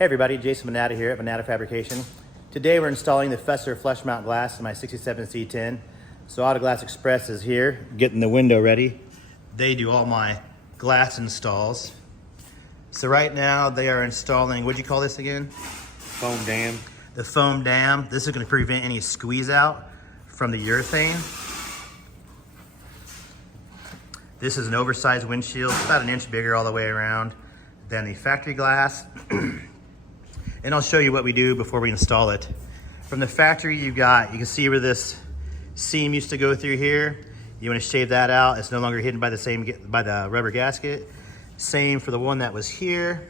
Hey everybody, Jason Manata here at Manata Fabrication. Today we're installing the Fesler flush mount glass in my 67 C10. So Auto Glass Express is here, getting the window ready. They do all my glass installs. So right now they are installing, what'd you call this again? Foam dam. The foam dam. This is going to prevent any squeeze out from the urethane. This is an oversized windshield, about an inch bigger all the way around than the factory glass. And I'll show you what we do before we install it. From the factory, you can see where this seam used to go through here. You want to shave that out. It's no longer hidden by the rubber gasket. Same for the one that was here.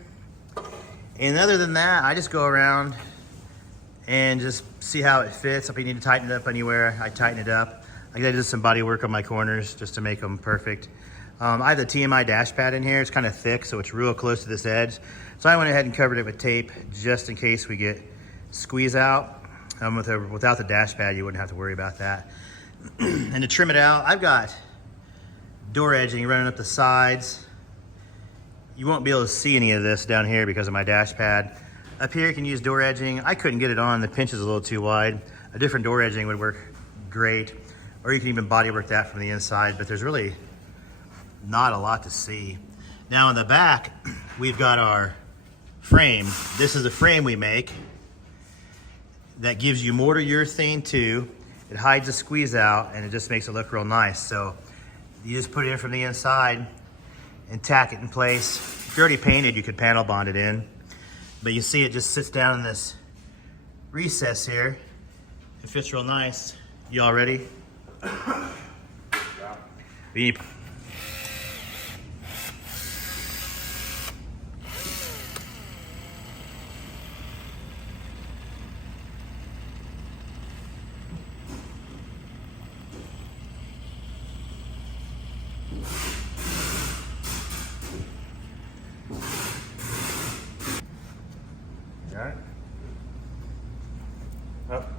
And other than that, I just go around and just see how it fits. If you need to tighten it up anywhere, I tighten it up. I did some body work on my corners just to make them perfect. I have the TMI dash pad in here. It's kind of thick, so it's real close to this edge. So I went ahead and covered it with tape just in case we get squeeze out. Without the dash pad, you wouldn't have to worry about that. And to trim it out, I've got door edging running up the sides. You won't be able to see any of this down here because of my dash pad. Up here you can use door edging. I couldn't get it on, the pinch is a little too wide. A different door edging would work great. Or you can even body work that from the inside, but there's really not a lot to see. Now on the back, we've got our frame. This is the frame we make that gives you mortar urethane too. It hides the squeeze out and it just makes it look real nice. So you just put it in from the inside and tack it in place. If you're already painted, you could panel bond it in. But you see it just sits down in this recess here. It fits real nice. You all ready? Yeah. Got it? Up.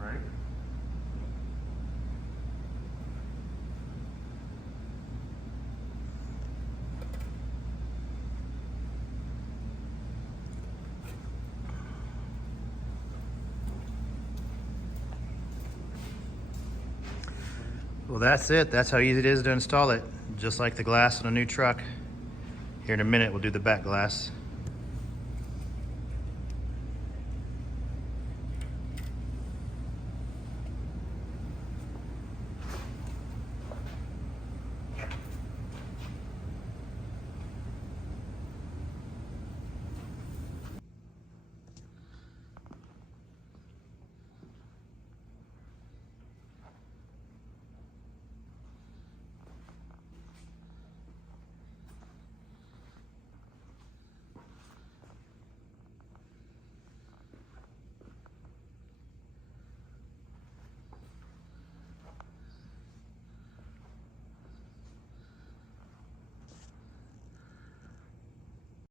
Right. Well, that's it. That's how easy it is to install it. Just like the glass on a new truck. Here in a minute, we'll do the back glass.